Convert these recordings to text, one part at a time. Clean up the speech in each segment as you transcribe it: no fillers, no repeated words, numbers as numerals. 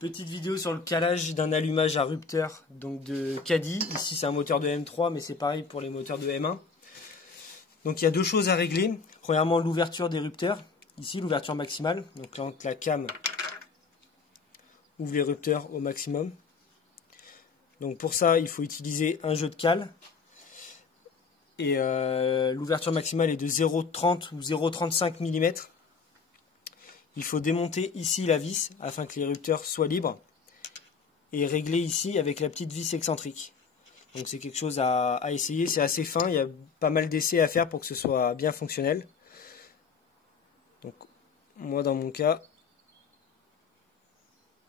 Petite vidéo sur le calage d'un allumage à rupteur donc de Caddy. Ici c'est un moteur de M3 mais c'est pareil pour les moteurs de M1. Donc il y a deux choses à régler. Premièrement l'ouverture des rupteurs. Ici l'ouverture maximale. Donc quand la cam ouvre les rupteurs au maximum. Donc pour ça il faut utiliser un jeu de cale. Et l'ouverture maximale est de 0,30 ou 0,35 mm. Il faut démonter ici la vis afin que les rupteurs soient libres et régler ici avec la petite vis excentrique. Donc c'est quelque chose à essayer, c'est assez fin, il y a pas mal d'essais à faire pour que ce soit bien fonctionnel. Donc moi dans mon cas,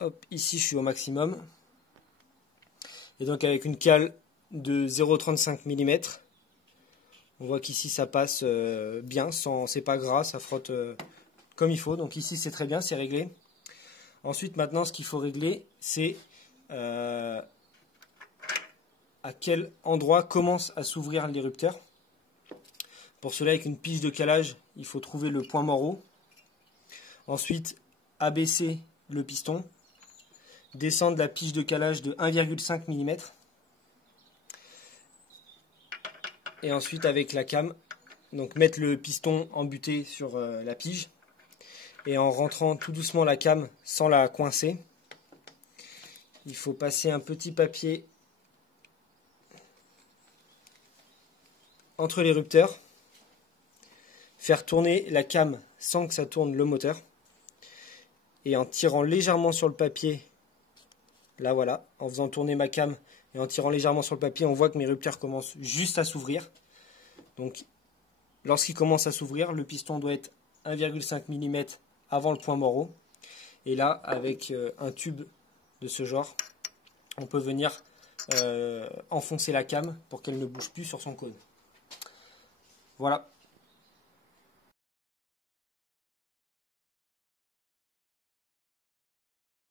hop, ici je suis au maximum. Et donc avec une cale de 0,35 mm, on voit qu'ici ça passe bien, c'est pas gras, ça frotte comme il faut. Donc ici c'est très bien, c'est réglé. Ensuite maintenant ce qu'il faut régler c'est à quel endroit commencent à s'ouvrir les rupteurs. Pour cela avec une pige de calage il faut trouver le point mort haut. Ensuite abaisser le piston, descendre la pige de calage de 1,5 mm et ensuite avec la cam donc mettre le piston embuté sur la pige. Et en rentrant tout doucement la cam sans la coincer, il faut passer un petit papier entre les rupteurs, faire tourner la cam sans que ça tourne le moteur, et en tirant légèrement sur le papier, là voilà, en faisant tourner ma cam et en tirant légèrement sur le papier, on voit que mes rupteurs commencent juste à s'ouvrir. Donc lorsqu'ils commencent à s'ouvrir, le piston doit être 1,5 mm avant le point mort haut. Et là, avec un tube de ce genre, on peut venir enfoncer la cam pour qu'elle ne bouge plus sur son cône. Voilà.